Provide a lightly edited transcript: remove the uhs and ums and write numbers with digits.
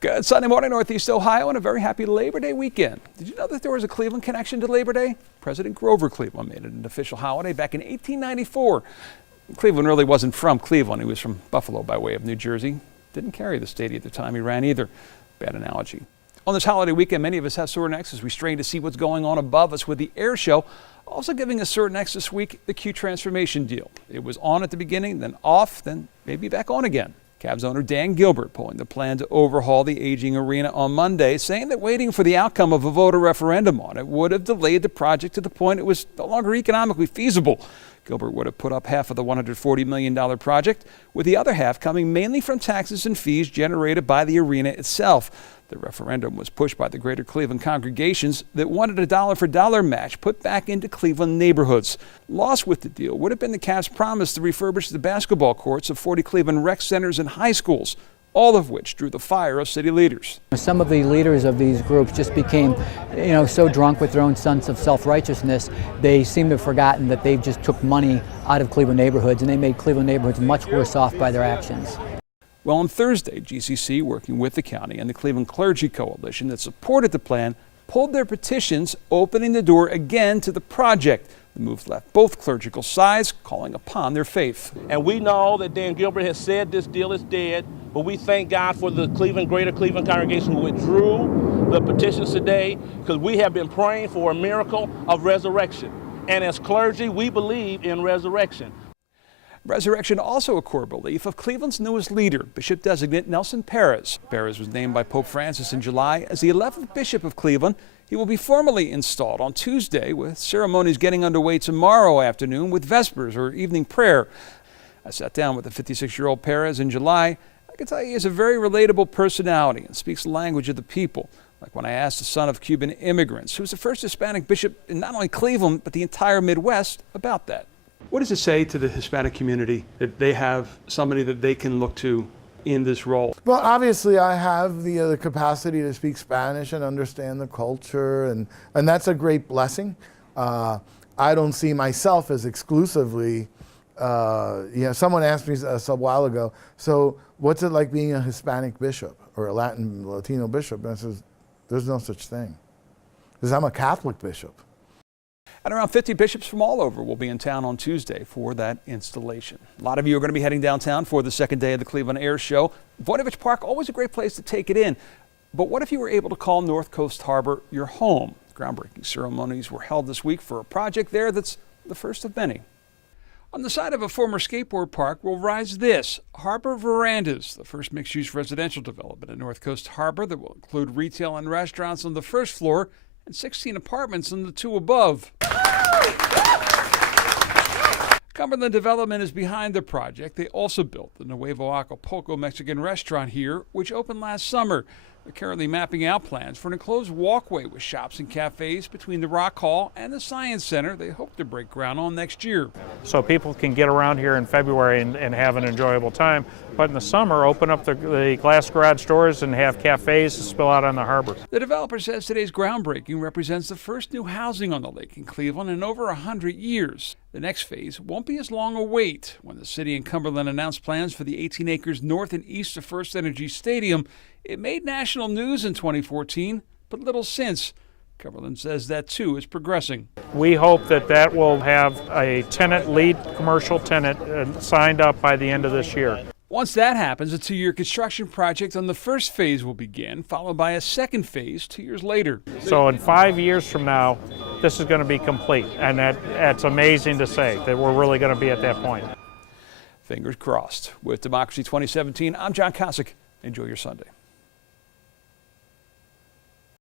Good Sunday morning, Northeast Ohio, and a very happy Labor Day weekend. Did you know that there was a Cleveland connection to Labor Day? President Grover Cleveland made it an official holiday back in 1894. Cleveland really wasn't from Cleveland. He was from Buffalo by way of New Jersey. Didn't carry the state at the time he ran either. Bad analogy. On this holiday weekend, many of us have sore necks as we strain to see what's going on above us with the air show. Also giving us sore necks this week, the Q Transformation deal. It was on at the beginning, then off, then maybe back on again. Cavs owner Dan Gilbert pulling the plan to overhaul the aging arena on Monday, saying that waiting for the outcome of a voter referendum on it would have delayed the project to the point it was no longer economically feasible. Gilbert would have put up half of the $140 million project, with the other half coming mainly from taxes and fees generated by the arena itself. The referendum was pushed by the greater Cleveland congregations that wanted a dollar-for-dollar match put back into Cleveland neighborhoods. Lost with the deal would have been the Cavs' promise to refurbish the basketball courts of 40 Cleveland rec centers and high schools, all of which drew the fire of city leaders. Some of the leaders of these groups just became, so drunk with their own sense of self-righteousness, they seem to have forgotten that they just took money out of Cleveland neighborhoods, and they made Cleveland neighborhoods much worse off by their actions. Well, on Thursday, GCC, working with the county and the Cleveland Clergy Coalition that supported the plan, pulled their petitions, opening the door again to the project. The move left both clerical sides calling upon their faith. And we know that Dan Gilbert has said this deal is dead, but we thank God for the greater Cleveland congregation who withdrew the petitions today, because we have been praying for a miracle of resurrection. And as clergy, we believe in resurrection. Resurrection also a core belief of Cleveland's newest leader, Bishop-designate Nelson Perez. Perez was named by Pope Francis in July as the 11th Bishop of Cleveland. He will be formally installed on Tuesday, with ceremonies getting underway tomorrow afternoon with Vespers or evening prayer. I sat down with the 56-year-old Perez in July. I can tell you he has a very relatable personality and speaks the language of the people. Like when I asked the son of Cuban immigrants, who was the first Hispanic bishop in not only Cleveland, but the entire Midwest, about that. What does it say to the Hispanic community that they have somebody that they can look to in this role? Well, obviously I have the capacity to speak Spanish and understand the culture, and that's a great blessing. I don't see myself as exclusively, someone asked me a while ago, so what's it like being a Hispanic bishop or a Latino bishop? And I says, there's no such thing, because I'm a Catholic bishop. And around 50 bishops from all over will be in town on Tuesday for that installation. A lot of you are going to be heading downtown for the second day of the Cleveland Air Show. Voinovich Park, always a great place to take it in. But what if you were able to call North Coast Harbor your home? Groundbreaking ceremonies were held this week for a project there that's the first of many. On the side of a former skateboard park will rise this, Harbor Verandas, the first mixed-use residential development at North Coast Harbor that will include retail and restaurants on the first floor and 16 apartments on the two above. Cumberland Development is behind the project. They also built the Nuevo Acapulco Mexican restaurant here, which opened last summer. They're currently mapping out plans for an enclosed walkway with shops and cafes between the Rock Hall and the Science Center they hope to break ground on next year. So people can get around here in February and have an enjoyable time, but in the summer open up the glass garage doors and have cafes to spill out on the harbor. The developer says today's groundbreaking represents the first new housing on the lake in Cleveland in over 100 years. The next phase won't be as long a wait. When the city and Cumberland announced plans for the 18 acres north and east of First Energy Stadium, it made national news in 2014, but little since. Cumberland says that too is progressing. We hope that will have a lead commercial tenant signed up by the end of this year. Once that happens, a 2-year construction project on the first phase will begin, followed by a second phase 2 years later. So in 5 years from now, this is going to be complete, and that's amazing to say that we're really going to be at that point. Fingers crossed. With Democracy 2017, I'm John Kosick. Enjoy your Sunday.